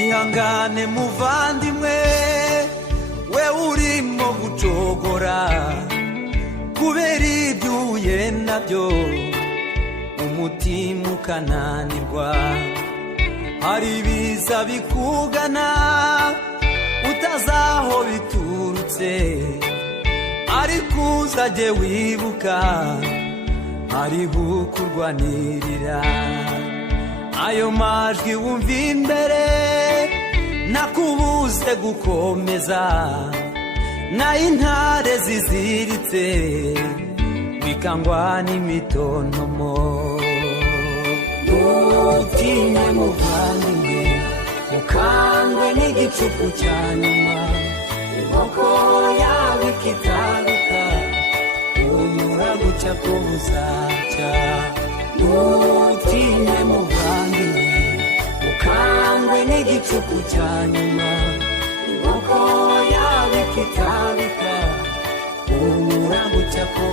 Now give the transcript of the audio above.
ihangane muvandimwe we urimo gucogora kubera ibyuye nabyo umutima ukananirwa. Hari ibiza bikugana utazaho biturutse, ariko uzajye wibuka hariho ukurwanirira. Ayo majwi wumva imbere nakubuze gukomeza, nayo intare ziziritse bikangwa n'imitontomo. Ntutinye muvandimwe, ukangwe n'igicuku cya nyuma, inkoko yawe ikitabika, humura gucya ko buzacya. Ntutinye muvandimwe, ukangwe n'igicuku cya nyuma, inkoko yawe ikitabika, humura gucya ko